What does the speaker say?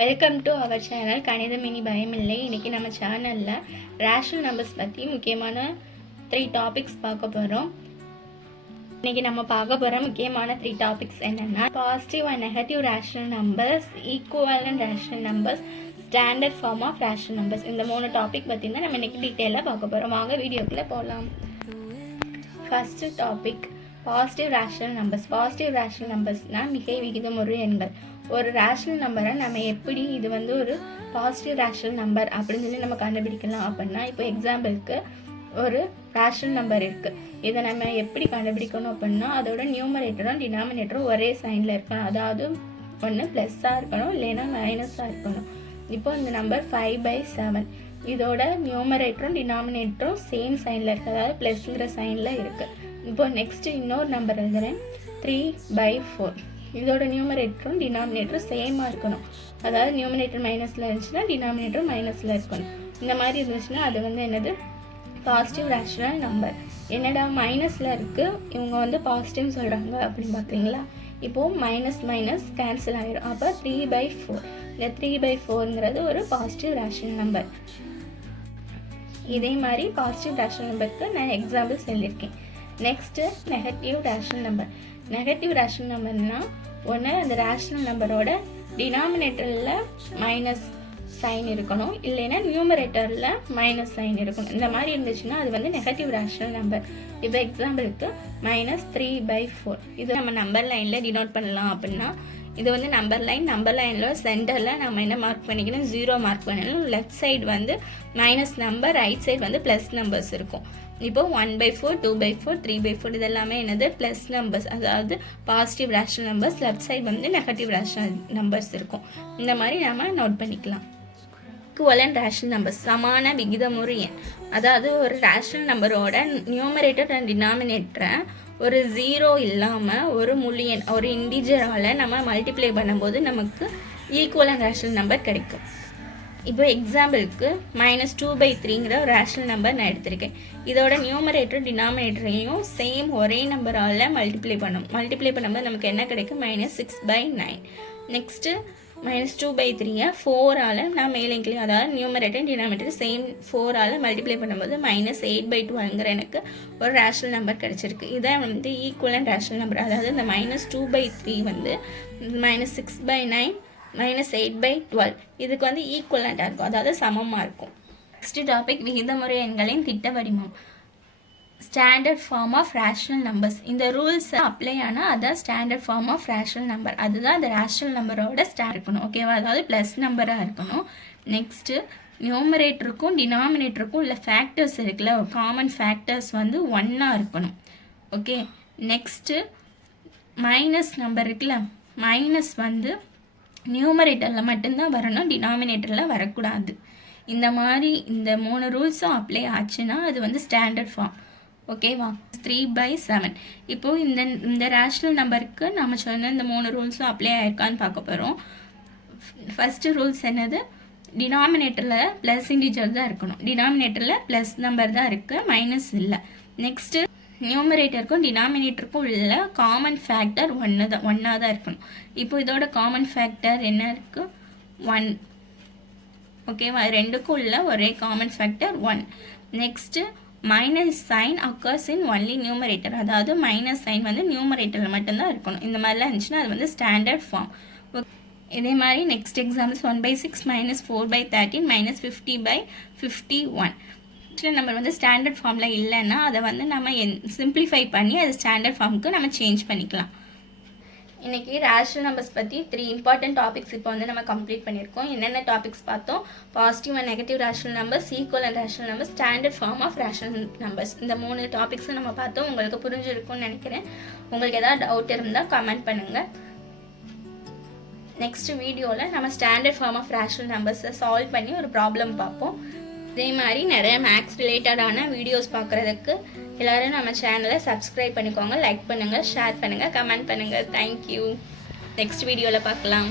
Welcome to our channel கணிதம் இனி பயமில்லை. இன்றைக்கி நம்ம சேனலில் ரேஷனல் நம்பர்ஸ் பற்றி முக்கியமான 3 டாபிக்ஸ் பார்க்க போகிறோம். இன்றைக்கி நம்ம பார்க்க போகிற முக்கியமான 3 டாபிக்ஸ் என்னென்னா positive and negative rational numbers, equivalent rational numbers, standard form of rational numbers. இந்த 3 டாபிக் பற்றி தான் நம்ம இன்றைக்கி டீட்டெயிலாக பார்க்க போகிறோம். வாங்க வீடியோக்குள்ளே போகலாம். First topic positive rational numbers. Positive rational நம்பர்ஸ்னால் மிகை விகிதமுறு எண்கள். ஒரு ரேஷனல் நம்பரை நம்ம எப்படி இது வந்து ஒரு பாசிட்டிவ் ரேஷனல் நம்பர் அப்படின்னு சொல்லி நம்ம கண்டுபிடிக்கலாம் அப்படின்னா, இப்போ எக்ஸாம்பிளுக்கு ஒரு ரேஷனல் நம்பர் இருக்குது. இதை நம்ம எப்படி கண்டுபிடிக்கணும் அப்படின்னா, அதோட நியூமரேட்டரும் டினாமினேட்டரும் ஒரே சைனில் இருக்கணும். அதாவது ஒன்று ப்ளஸ்ஸாக இருக்கணும், இல்லைன்னா மைனஸாக இருக்கணும். இப்போ இந்த நம்பர் 5/7, இதோட நியூமரேட்டரும் டினாமினேட்டரும் சேம் சைனில் இருக்குது, அதாவது ப்ளஸ்ங்கிற சைனில் இருக்குது. இப்போ நெக்ஸ்ட்டு இன்னொரு நம்பர் எழுதுகிறேன், 3/4. இதோட நியூமரேட்டரும் டினாமினேட்டரும் சேமாக இருக்கணும், அதாவது நியூமரேட்டர் மைனஸில் இருந்துச்சுன்னா டினாமினேட்டரும் மைனஸில் இருக்கணும். இந்த மாதிரி இருந்துச்சுன்னா அது வந்து என்னது, பாசிட்டிவ் ரேஷனல் நம்பர். என்னடா மைனஸில் இருக்குது, இவங்க வந்து பாசிட்டிவ்னு சொல்கிறாங்க அப்படின்னு பார்க்குறீங்களா? இப்போது மைனஸ் மைனஸ் கேன்சல் ஆகிடும். அப்போ 3/4. இந்த 3/4ங்கிறது ஒரு பாசிட்டிவ் ரேஷனல் நம்பர். இதே மாதிரி பாசிட்டிவ் ரேஷனல் நம்பருக்கு நான் எக்ஸாம்பிள்ஸ் எழுதியிருக்கேன். Next negative rational number. Negative rational நம்பர்னால் ஒன்று அந்த ரேஷனல் நம்பரோட டினாமினேட்டரில் மைனஸ் சைன் இருக்கணும், இல்லைன்னா நியூமரேட்டரில் மைனஸ் சைன் இருக்கணும். இந்த மாதிரி இருந்துச்சுன்னா அது வந்து நெகட்டிவ் ரேஷனல் நம்பர். இப்போ எக்ஸாம்பிளுக்கு -3/4. இது நம்ம நம்பர் லைனில் டினோட் பண்ணலாம் அப்படின்னா, இது வந்து நம்பர் லைனில் சென்டரில் நம்ம என்ன மார்க் பண்ணிக்கணும், 0 மார்க் பண்ணணும். லெஃப்ட் சைடு வந்து மைனஸ் நம்பர், ரைட் சைடு வந்து ப்ளஸ் நம்பர்ஸ் இருக்கும். இப்போ 1/4, 2/4, 3/4 இதெல்லாமே என்னது, ப்ளஸ் நம்பர்ஸ், அதாவது positive rational numbers. Left side வந்து நெகட்டிவ் ரேஷனல் நம்பர்ஸ் இருக்கும். இந்த மாதிரி நம்ம நோட் பண்ணிக்கலாம். ஈக்குவலன்ட் ரேஷனல் நம்பர்ஸ், சமான விகிதமுறு எண். அதாவது ஒரு ரேஷனல் நம்பரோட நியூமரேட்டர் அண்ட் டினாமினேட்டரை ஒரு 0 இல்லாமல் ஒரு முழு எண், ஒரு இன்டிஜரால் நம்ம மல்டிப்ளை பண்ணும்போது நமக்கு ஈக்குவலன்ட் ரேஷனல் நம்பர் கிடைக்கும். இப்போ எக்ஸாம்பிளுக்கு -2/3ங்கிற ஒரு ரேஷனல் நம்பர் நான் எடுத்திருக்கேன். இதோட நியூமரேட்டர் டினாமினேட்டரையும் சேம் ஒரே நம்பரால் மல்டிப்ளை பண்ணும்போது நமக்கு என்ன கிடைக்கும், -6/9. நெக்ஸ்ட்டு -2/3 4ஆல் நான் மேலேங்களையும், அதாவது நியூமரேட்டர் டினாமினேட்டர் சேம் 4ஆல் மல்டிப்ளை பண்ணும்போது -8/12ங்கிற எனக்கு ஒரு ரேஷனல் நம்பர் கிடச்சிருக்கு. இதான் வந்து ஈக்குவலன்ட் ரேஷனல் நம்பர். அதாவது இந்த -2/3 வந்து -6/9 -8/12 இதுக்கு வந்து ஈக்குவலண்ட்டாக இருக்கும், அதாவது சமமாக இருக்கும். நெக்ஸ்ட் டாபிக் விகிதமுறை எண்களின் திட்ட வடிவம். Standard form of rational numbers. இந்த ரூல்ஸ் அப்ளை ஆனால் அதான் standard form of rational number. அதுதான் அந்த ரேஷனல் நம்பரோட இருக்கணும், ஓகேவா? அதாவது ப்ளஸ் நம்பராக இருக்கணும். நெக்ஸ்ட்டு நியூமரேட்டருக்கும் டினாமினேட்டருக்கும் உள்ள ஃபேக்டர்ஸ் இருக்குல்ல, காமன் ஃபேக்டர்ஸ் வந்து 1ஆ இருக்கணும், ஓகே? நெக்ஸ்ட்டு மைனஸ் நம்பர் இருக்குல்ல, மைனஸ் வந்து நியூமரேட்டரில் மட்டும்தான் வரணும், டினாமினேட்டரில் வரக்கூடாது. இந்த மாதிரி இந்த 3 ரூல்ஸும் அப்ளை ஆச்சுன்னா அது வந்து ஸ்டாண்டர்ட் ஃபார்ம், ஓகேவா? 3/7. இப்போது இந்த ரேஷனல் நம்பருக்கு நம்ம சொன்ன இந்த 3 ரூல்ஸும் அப்ளை ஆயிருக்கான்னு பார்க்க போகிறோம். ஃபஸ்ட்டு ரூல்ஸ் என்னது, டினாமினேட்டரில் ப்ளஸ் இன்டிஜர் தான் இருக்கணும், டினாமினேட்டரில் ப்ளஸ் நம்பர் தான் இருக்குது, மைனஸ் இல்லை. நெக்ஸ்ட்டு நியூமரேட்டருக்கும் டினாமினேட்டருக்கும் உள்ள காமன் ஃபேக்டர் ஒன்றா தான் இருக்கணும். இப்போ இதோட காமன் ஃபேக்டர் என்ன இருக்குது, 1, ஓகேவா? ரெண்டுக்கும் உள்ள ஒரே common factor 1. Next minus sign occurs in only numerator, அதாவது மைனஸ் சைன் வந்து நியூமரேட்டரில் மட்டும்தான் இருக்கணும். இந்த மாதிரிலாம் இருந்துச்சுன்னா அது வந்து ஸ்டாண்டர்ட் ஃபார்ம். இதே மாதிரி நெக்ஸ்ட் எக்ஸாம்பிள்ஸ் 1/6 -4/13 -50/51. நம்பர் வந்து ஸ்டாண்டர்ட் ஃபார்மில் இல்லைன்னா அதை வந்து நம்ம சிம்பிளிஃபை பண்ணி அது ஸ்டாண்டர்ட் ஃபார்முக்கு நம்ம சேஞ்ச் பண்ணிக்கலாம். இன்றைக்கி ரேஷனல் நம்பர்ஸ் பற்றி 3 இம்பார்ட்டன்ட் டாபிக்ஸ் இப்போ வந்து நம்ம கம்ப்ளீட் பண்ணியிருக்கோம். என்னென்ன டாபிக்ஸ் பார்த்தோம், positive and negative rational numbers, equivalent rational numbers, standard form of rational numbers. இந்த 3 டாபிக்ஸும் நம்ம பார்த்தோம். உங்களுக்கு புரிஞ்சிருக்கும்னு நினைக்கிறேன். உங்களுக்கு ஏதாவது டவுட் இருந்தால் கமெண்ட் பண்ணுங்கள். நெக்ஸ்ட் வீடியோவில் நம்ம ஸ்டாண்டர்ட் ஃபார்ம் ஆஃப் ரேஷனல் நம்பர்ஸை சால்வ் பண்ணி ஒரு ப்ராப்ளம் பார்ப்போம். இதே மாதிரி நிறைய மேக்ஸ் ரிலேட்டடான வீடியோஸ் பார்க்குறதுக்கு எல்லோரும் நம்ம சேனலை சப்ஸ்கிரைப் பண்ணிக்கோங்க, லைக் பண்ணுங்கள், ஷேர் பண்ணுங்கள், கமெண்ட் பண்ணுங்கள். தேங்க்யூ. நெக்ஸ்ட் வீடியோவில் பார்க்கலாம்.